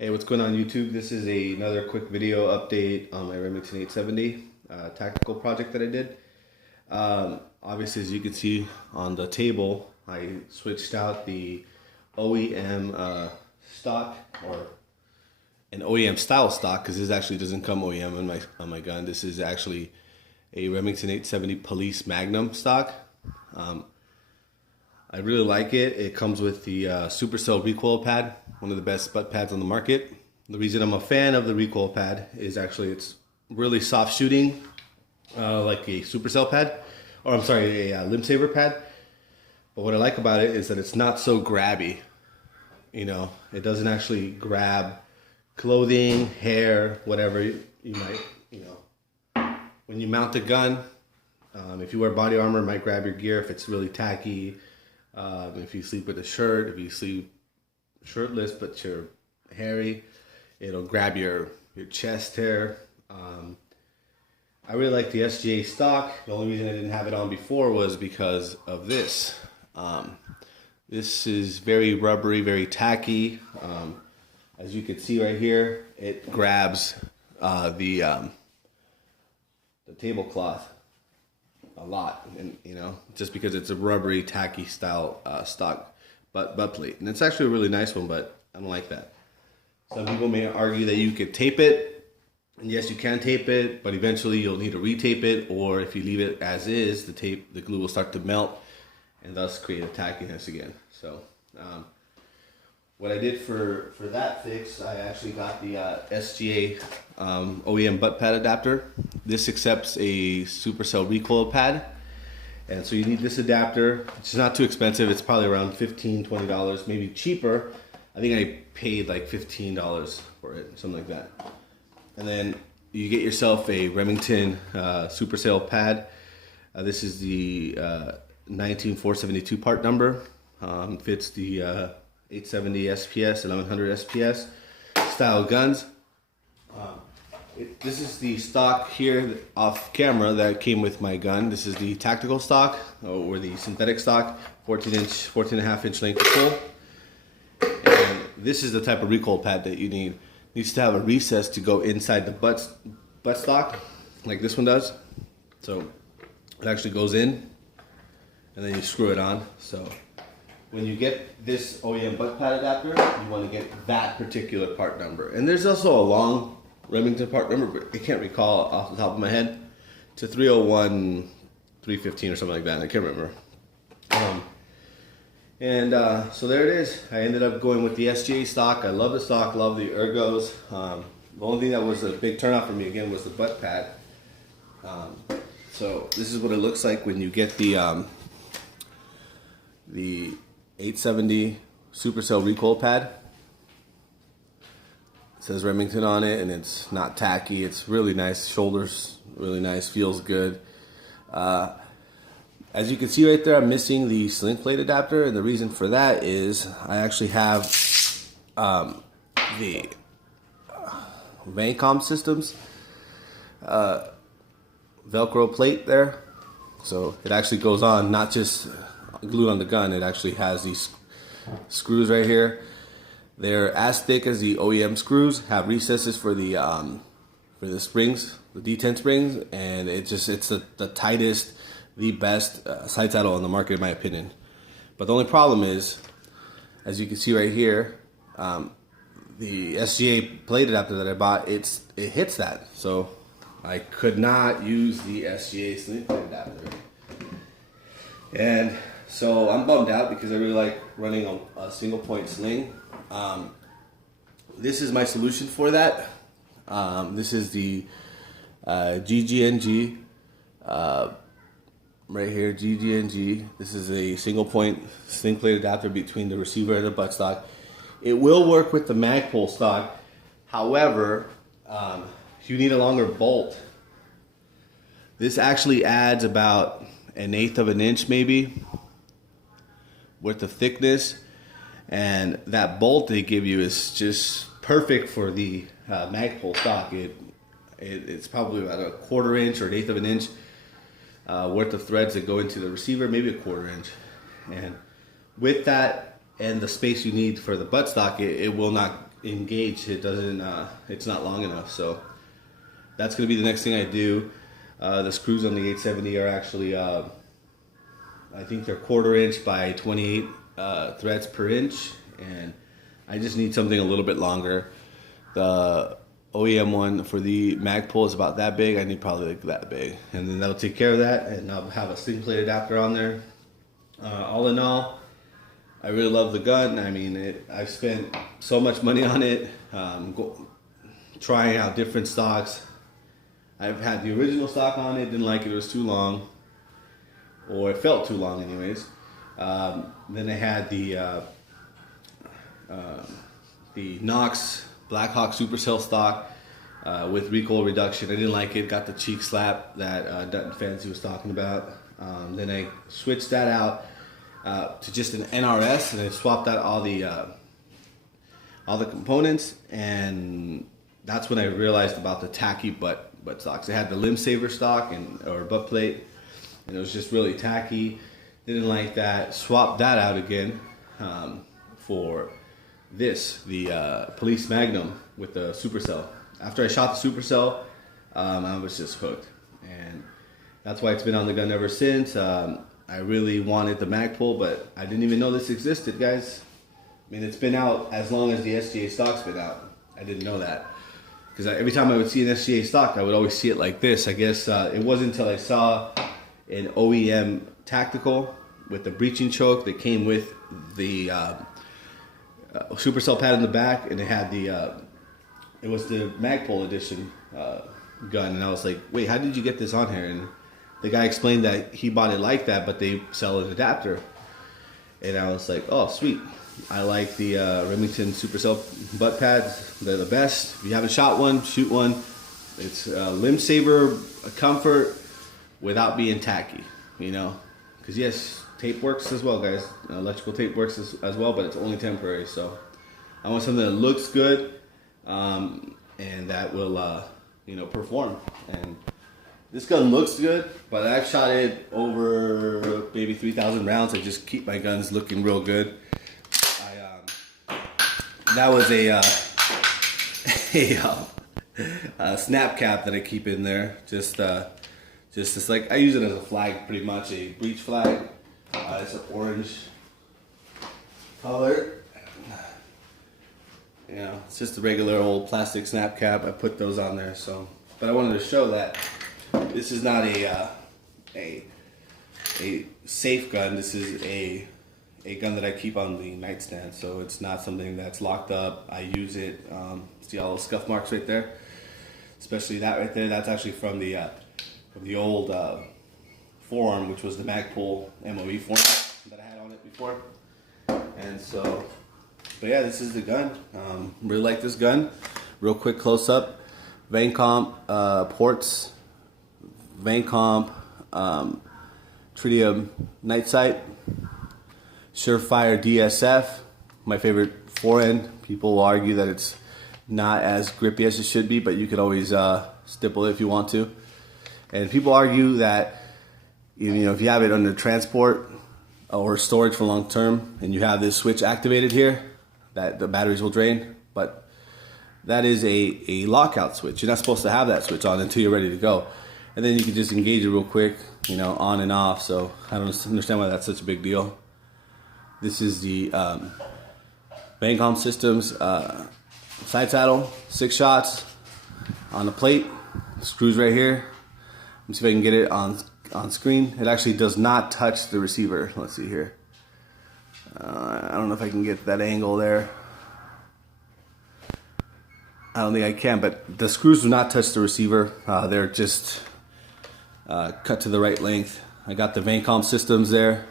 Hey, what's going on YouTube? This is another quick video update on my Remington 870 tactical project that I did. Obviously, as you can see on the table, I switched out the OEM stock, or an OEM style stock, because this actually doesn't come OEM on my gun. This is actually a Remington 870 Police Magnum stock. I really like it. It comes with the SuperCell recoil pad, one of the best butt pads on the market. The reason I'm a fan of the recoil pad is actually it's really soft shooting, like a SuperCell pad, or I'm sorry, a limb saver pad. But what I like about it is that it's not so grabby. You know, it doesn't actually grab clothing, hair, whatever you might, when you mount a gun. If you wear body armor, it might grab your gear if it's really tacky. If you sleep with a shirt, if you sleep shirtless but you're hairy, it'll grab your chest hair. I really like the SGA stock. The only reason I didn't have it on before was because of this. This is very rubbery, very tacky. As you can see right here, it grabs the tablecloth a lot, and just because it's a rubbery, tacky style stock butt plate, and it's actually a really nice one, but I don't like that. Some people may argue that you could tape it, and yes, you can tape it, but eventually you'll need to retape it, or if you leave it as is, the glue will start to melt and thus create a tackiness again. So what I did for that fix, I actually got the SGA OEM ButtPad Adapter. This accepts a SuperCell recoil pad, and so you need this adapter. It's not too expensive. It's probably around $15, $20, maybe cheaper. I think I paid like $15 for it, something like that. And then you get yourself a Remington SuperCell pad. This is the 19472 part number. Fits the 870 SPS, 1100 SPS style guns. This is the stock here off camera that came with my gun. This is the tactical stock, or the synthetic stock, 14.5 inch length pull. And this is the type of recoil pad that you need. It needs to have a recess to go inside the butt stock, like this one does. So it actually goes in, and then you screw it on. So when you get this OEM ButtPad adapter, you want to get that particular part number. And there's also a long Remington part number, but I can't recall off the top of my head. It's a 301, 315 or something like that. I can't remember. So there it is. I ended up going with the SGA stock. I love the stock, love the ergos. The only thing that was a big turnoff for me again was the butt pad. So this is what it looks like when you get the 870 SuperCell recoil pad. It says Remington on it, and it's not tacky. It's really nice. Shoulders really nice. Feels good. As you can see right there, I'm missing the sling plate adapter, and the reason for that is I actually have the Vancom Systems Velcro plate there, so it actually goes on, not just glued on the gun. It actually has these screws right here. They're as thick as the OEM screws, have recesses for the springs, the detent springs, and it's the tightest, the best sight saddle on the market in my opinion. But the only problem is, as you can see right here, the SGA plate adapter that I bought, it hits that, so I could not use the SGA sling plate adapter. And so I'm bummed out because I really like running a single point sling. This is my solution for that. This is the GGNG, right here, GGNG. This is a single point sling plate adapter between the receiver and the buttstock. It will work with the Magpul stock. However, you need a longer bolt. This actually adds about 1/8 of an inch maybe worth of thickness, and that bolt they give you is just perfect for the Magpul stock. It's probably about 1/4 inch or 1/8 of an inch worth of threads that go into the receiver, maybe 1/4 inch. And with that and the space you need for the buttstock, it will not engaged. It doesn't. It's not long enough. So that's gonna be the next thing I do. The screws on the 870 are actually, I think they're 1/4 inch by 28 threads per inch, and I just need something a little bit longer. The OEM one for the Magpul is about that big. I need probably like that big, and then that'll take care of that. And I'll have a sling plate adapter on there. All in all, I really love the gun. I mean, I've spent so much money on it, trying out different stocks. I've had the original stock on it, didn't like it, it was too long, or it felt too long anyways. Then I had the Knox Blackhawk SuperCell stock with recoil reduction. I didn't like it, got the cheek slap that Dutton Fancy was talking about. Then I switched that out to just an NRS, and I swapped out all the components, and that's when I realized about the tacky butt stocks. They had the limb saver stock or butt plate, and it was just really tacky. Didn't like that. Swapped that out again for the Police Magnum with the SuperCell. After I shot the SuperCell, I was just hooked, and that's why it's been on the gun ever since. I really wanted the Magpul, but I didn't even know this existed, guys. I mean, it's been out as long as the SGA stock's been out. I didn't know that. Because every time I would see an SGA stock, I would always see it like this. I guess it wasn't until I saw an OEM tactical with the breaching choke that came with the SuperCell pad in the back, and it had it was the Magpul edition gun, and I was like, wait, how did you get this on here? And the guy explained that he bought it like that, but they sell an adapter. And I was like, oh, sweet. I like the Remington SuperCell butt pads. They're the best. If you haven't shot one, shoot one. It's limb saver, comfort, without being tacky, you know? Because yes, tape works as well, guys. Electrical tape works as well, but it's only temporary. So I want something that looks good and that will, you know, perform. And this gun looks good, but I've shot it over maybe 3,000 rounds. I just keep my guns looking real good. That was a snap cap that I keep in there. Just it's like I use it as a flag, pretty much a breech flag. It's an orange color. You know, it's just a regular old plastic snap cap. I put those on there. So, but I wanted to show that this is not a safe gun. This is a gun that I keep on the nightstand, so it's not something that's locked up. I use it. See all those scuff marks right there, especially that right there. That's actually from the old forearm, which was the Magpul MOE forearm that I had on it before. And so, but yeah, this is the gun. Really like this gun. Real quick close up. Vacomp ports. Vacomp tritium night sight. Surefire DSF, my favorite forend. People will argue that it's not as grippy as it should be, but you can always stipple it if you want to. And people argue that, you know, if you have it under transport or storage for long term, and you have this switch activated here, that the batteries will drain. But that is a lockout switch. You're not supposed to have that switch on until you're ready to go, and then you can just engage it real quick, you know, on and off. So I don't understand why that's such a big deal. This is the Vacomp Systems side saddle, 6 shots on the plate, screws right here. Let me see if I can get it on screen. It actually does not touch the receiver. Let's see here. I don't know if I can get that angle there. I don't think I can, but the screws do not touch the receiver. They're just cut to the right length. I got the Vacomp Systems there.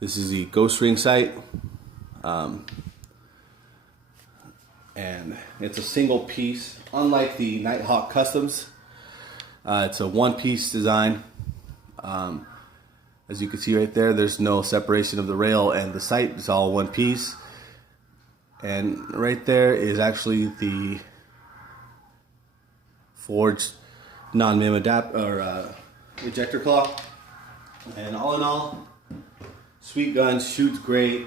This is the Ghost Ring sight, and it's a single piece. Unlike the Nighthawk Customs, it's a one-piece design. As you can see right there, there's no separation of the rail and the sight. It's all one piece. And right there is actually the forged non-MIM ejector claw. And all in all, sweet gun, shoots great.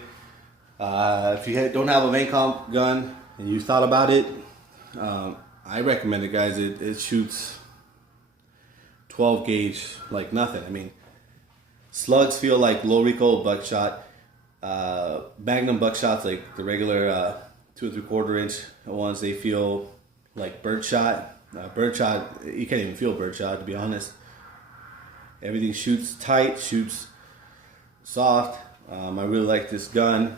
If you don't have a Vacomp gun and you thought about it, I recommend it, guys. It shoots 12 gauge like nothing. I mean, slugs feel like low recoil buckshot. Magnum buckshots, like the regular 2 3/4 inch ones, they feel like birdshot. Birdshot, you can't even feel birdshot, to be honest. Everything shoots tight, shoots soft. I really like this gun.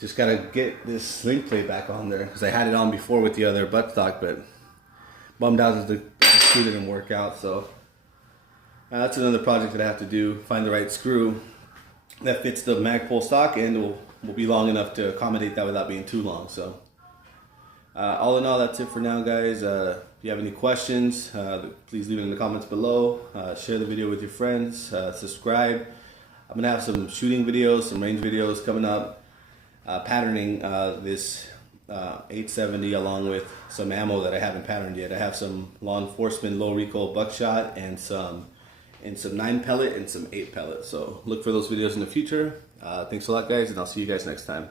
Just gotta get this sling plate back on there because I had it on before with the other buttstock, but bummed out that the screw didn't work out. So that's another project that I have to do. Find the right screw that fits the Magpul stock and will be long enough to accommodate that without being too long. So all in all, that's it for now, guys. If you have any questions, please leave it in the comments below. Share the video with your friends. Subscribe. I'm gonna have some shooting videos, some range videos coming up, patterning this 870 along with some ammo that I haven't patterned yet. I have some law enforcement low recoil buckshot and some 9 pellet and some 8 pellet. So look for those videos in the future. Thanks a lot, guys, and I'll see you guys next time.